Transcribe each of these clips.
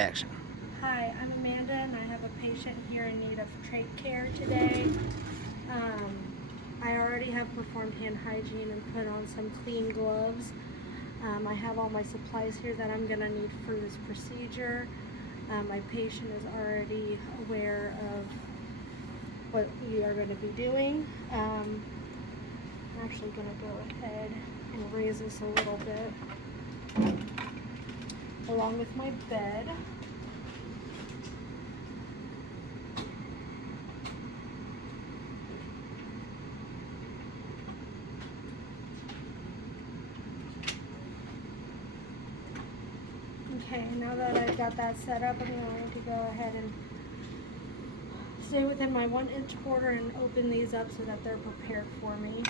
action. Hi, I'm Amanda and I have a patient here in need of trach care today. I already have performed hand hygiene and put on some clean gloves. I have all my supplies here that I'm going to need for this procedure. My patient is already aware of what we are going to be doing. I'm actually going to go ahead and raise this a little bit along with my bed. Okay, now that I've got that set up, I'm going to go ahead and stay within my 1-inch border and open these up so that they're prepared for me.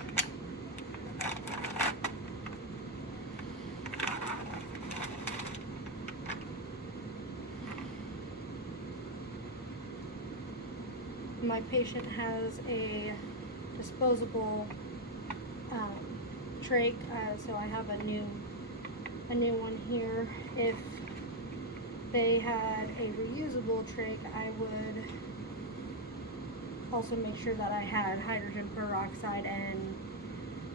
My patient has a disposable trach, so I have a new one here. If they had a reusable trach, I would also make sure that I had hydrogen peroxide, and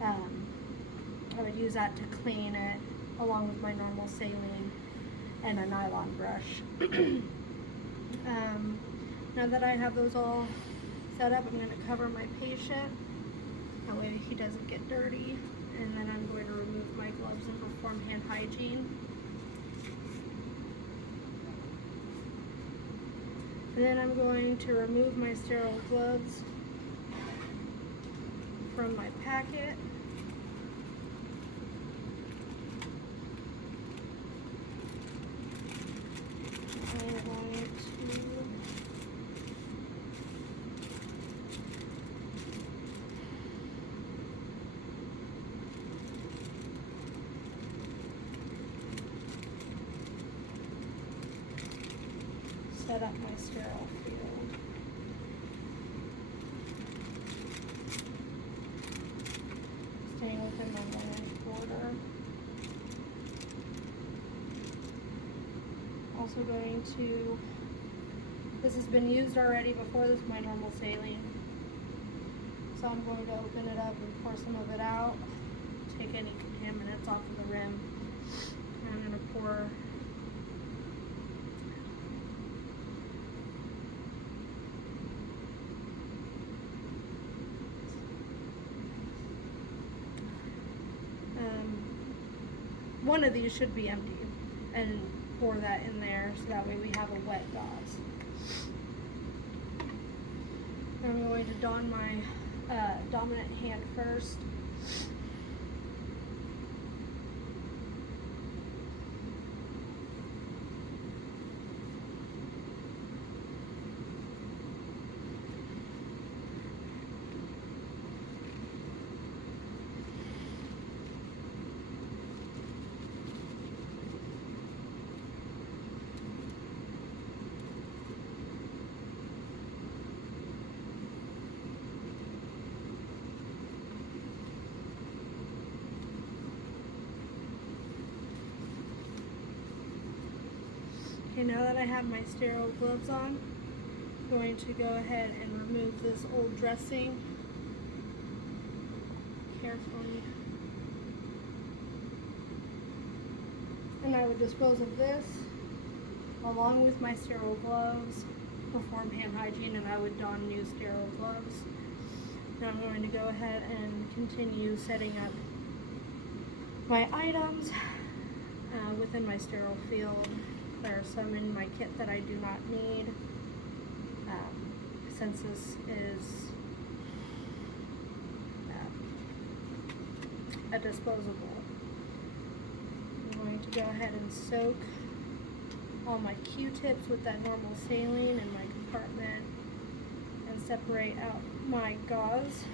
I would use that to clean it along with my normal saline and a nylon brush. Now that I have those all set up, I'm going to cover my patient. That way he doesn't get dirty. And then I'm going to remove my gloves and perform hand hygiene. And then I'm going to remove my sterile gloves from my packet. I'm going to set up my sterile field. Staying within my 1-inch border. Also going to, this has been used already before, this is my normal saline. So I'm going to open it up and pour some of it out, take any contaminants off of the rim. And I'm going to pour one of these should be empty, and pour that in there so that way we have a wet gauze. I'm going to don my dominant hand first. Okay, now that I have my sterile gloves on, I'm going to go ahead and remove this old dressing carefully. And I would dispose of this along with my sterile gloves, perform hand hygiene, and I would don new sterile gloves. Now I'm going to go ahead and continue setting up my items within my sterile field. There are some in my kit that I do not need, since this is a disposable. I'm going to go ahead and soak all my Q-tips with that normal saline in my compartment and separate out my gauze.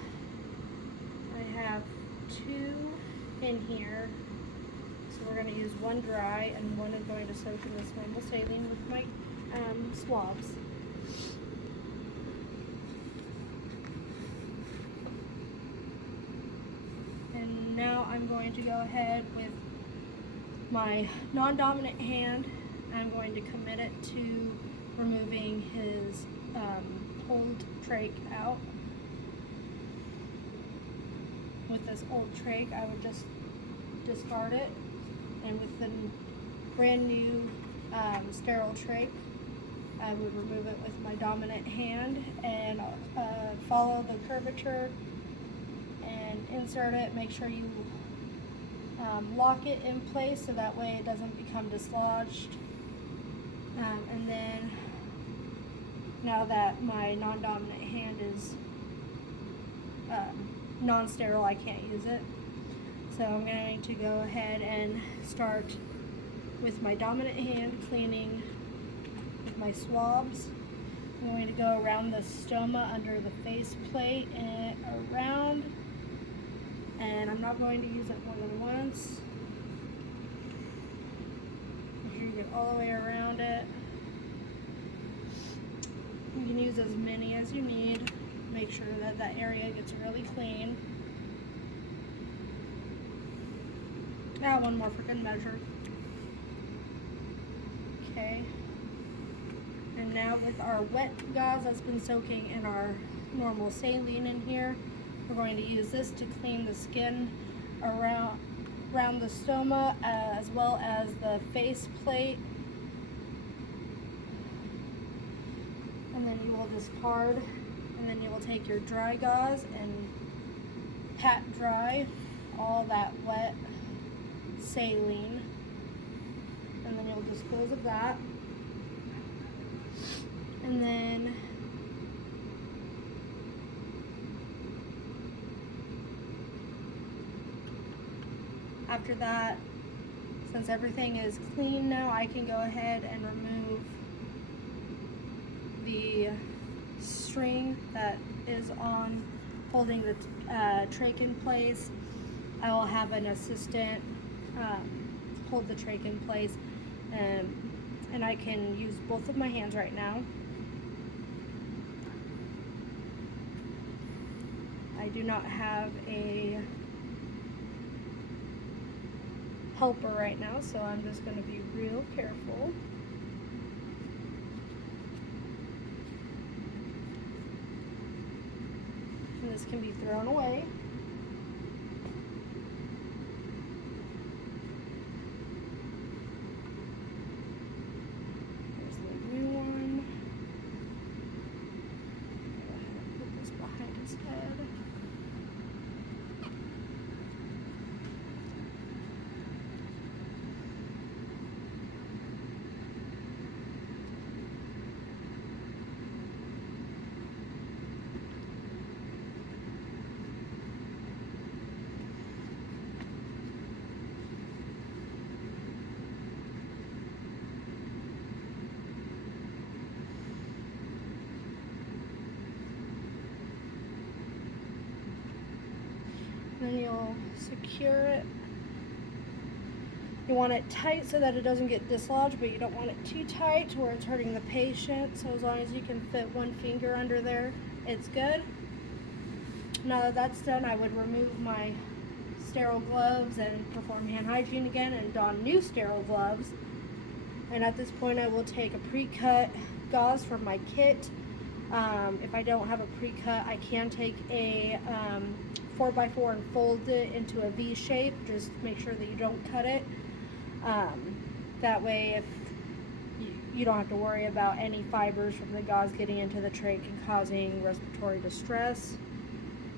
I have 2 in here. So we're going to use one dry and one is going to soak in this normal saline with my swabs. Now I'm going to go ahead with my non-dominant hand I'm going to commit it to removing his old trach out. With this old trach, I would just discard it, and with the brand new sterile trach, I would remove it with my dominant hand and follow the curvature and insert it. Make sure you lock it in place so that way it doesn't become dislodged. And then now that my non-dominant hand is non-sterile, I can't use it. So I'm going to go ahead and start with my dominant hand cleaning with my swabs. I'm going to go around the stoma under the face plate and around. And I'm not going to use it more than once. Make sure you get all the way around it. You can use as many as you need. Make sure that that area gets really clean. Now one more for good measure. Okay. And now with our wet gauze that's been soaking in our normal saline in here, we're going to use this to clean the skin around the stoma as well as the face plate. And then you will discard, and then you will take your dry gauze and pat dry all that wet saline, and then you'll dispose of that. And then after that, since everything is clean now, I can go ahead and remove the string that is on holding the trach in place. I will have an assistant hold the trach in place, and I can use both of my hands right now. I do not have a helper right now, so I'm just going to be real careful. And this can be thrown away. Here's the new one. Go ahead and put this behind his head. Then you'll secure it. You want it tight so that it doesn't get dislodged, but you don't want it too tight to where it's hurting the patient. So as long as you can fit one finger under there, it's good. Now that that's done, I would remove my sterile gloves and perform hand hygiene again and don new sterile gloves. And at this point, I will take a pre-cut gauze from my kit. If I don't have a pre-cut, I can take a 4x4 and fold it into a V shape. Just make sure that you don't cut it. That way, if you don't have to worry about any fibers from the gauze getting into the trach and causing respiratory distress.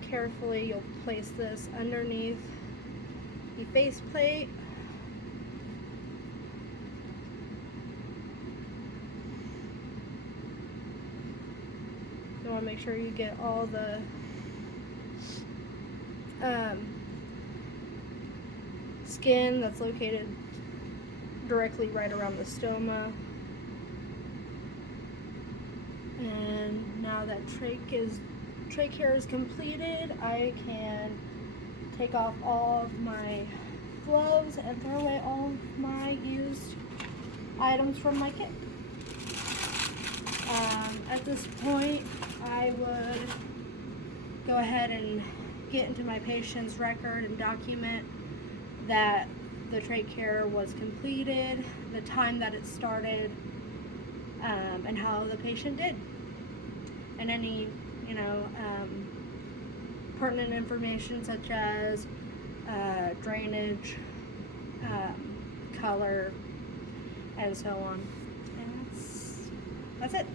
Carefully, you'll place this underneath the face plate. You want to make sure you get all the skin that's located directly right around the stoma. And now that trach hair is completed, I can take off all of my gloves and throw away all of my used items from my kit. At this point, I would go ahead and get into my patient's record and document that the trach care was completed, the time that it started, and how the patient did, and any, pertinent information such as drainage, color, and so on. And that's it.